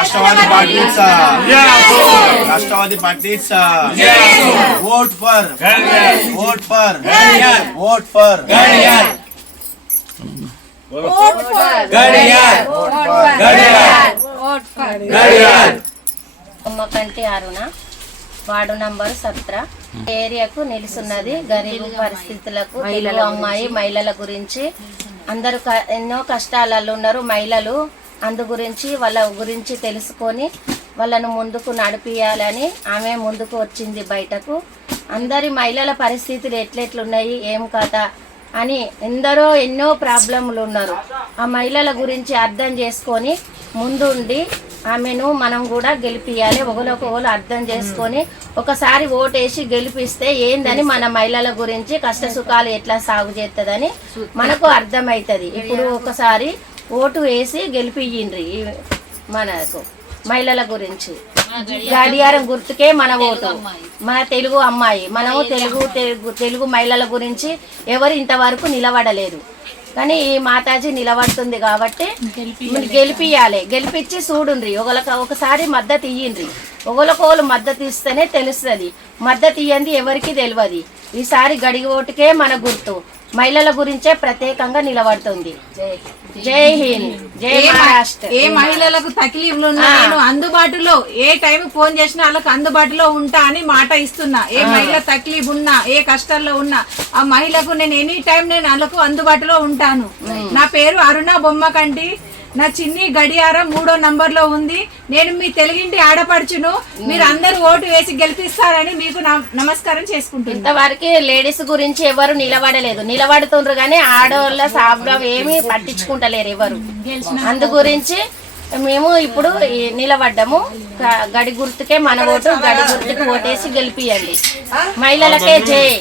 Rashtravadi party Rashtravadi party vote for vote for vote for Kanti Aruna. Ward number సత్ర. ఏరియాకు నిలుసున్నది గరీబు పరిస్థితులకు మహిళలు అమ్మాయి మహిళల గురించి. అందరు ఎన్నో కష్టాలలో ఉన్నారు. మహిళలు అందు గురించి వాళ్ళ గురించి తెలుసుకొని వాళ్ళను ముందుకు నడిపియాలని ఆమె ముందుకు వచ్చింది బయటకు. అందరి మహిళల పరిస్థితులు ఎట్లెట్లున్నాయి ఏం కథ అని ఎందరో ఎన్నో ప్రాబ్లములు ఉన్నారు. ఆ మహిళల గురించి అర్థం చేసుకొని ముందుండి ఆమెను మనం కూడా గెలిపియాలి. ఒకరికొకరు అర్థం చేసుకొని ఒకసారి ఓటేసి గెలిపిస్తే ఏందని మన మహిళల గురించి కష్ట సుఖాలు ఎట్లా సాగు చేస్తుందని మనకు అర్థమవుతుంది ఇప్పుడు ఒకసారి ఓటు వేసి గెలిపియ్యండ్రి మనకు మహిళల గురించి. గడియారం గుర్తుకే మన ఓటు. మన తెలుగు అమ్మాయి. మనము తెలుగు తెలుగు మహిళల గురించి ఎవరు ఇంతవరకు నిలబడలేదు. కానీ ఈ మాతాజీ నిలబడుతుంది కాబట్టి గెలిపియాలి గెలిపించి చూడుండ్రి. ఒకళ్ళకి ఒకసారి మద్దతు ఇయ్యండ్రి. ఒకళ్ళకోళ్ళు మద్దతు ఇస్తేనే తెలుస్తుంది. మద్దతు ఇయ్యంది ఎవరికి తెలియదు ఈసారి గడిగి ఓటుకే మన గుర్తు. మహిళల గురించే ప్రత్యేకంగా నిలబడుతుంది. జై హింద్. జై మహారాష్ట్ర. ఏ మహిళలకు తక్లీఫ్లు ఉన్నా నేను అందుబాటులో ఏ టైం ఫోన్ చేసినా వాళ్ళకి అందుబాటులో ఉంటా అని మాట ఇస్తున్నా. ఏ మహిళ తక్లీఫ్ ఉన్నా ఏ కష్టాల్లో ఉన్నా ఆ మహిళకు నేను ఎనీ టైం నేను వాళ్ళకు అందుబాటులో ఉంటాను. నా పేరు అరుణ బొమ్మకంటి నా చిన్ని గడియారం మూడో నంబర్లో ఉంది. నేను మీ తెలుగింటి ఆడపడుచును. మీరు అందరూ ఓటు వేసి గెలిపిస్తారని మీకు నా- నమస్కారం చేసుకుంటున్నాను. ఇంతవరకు లేడీస్ గురించి ఎవరు నిలబడలేదు. నిలబడుతుండ్రు కానీ ఆడవాళ్ళ సాబ్లం ఏమీ పట్టించుకుంటలేరు ఎవరు. అందు గురించి మేము ఇప్పుడు ఈ నిలబడ్డము. గడి గుర్తుకే మన ఓటు గడి గుర్తుకి ఓటేసి గెలిపియండి. మహిళలకే జై.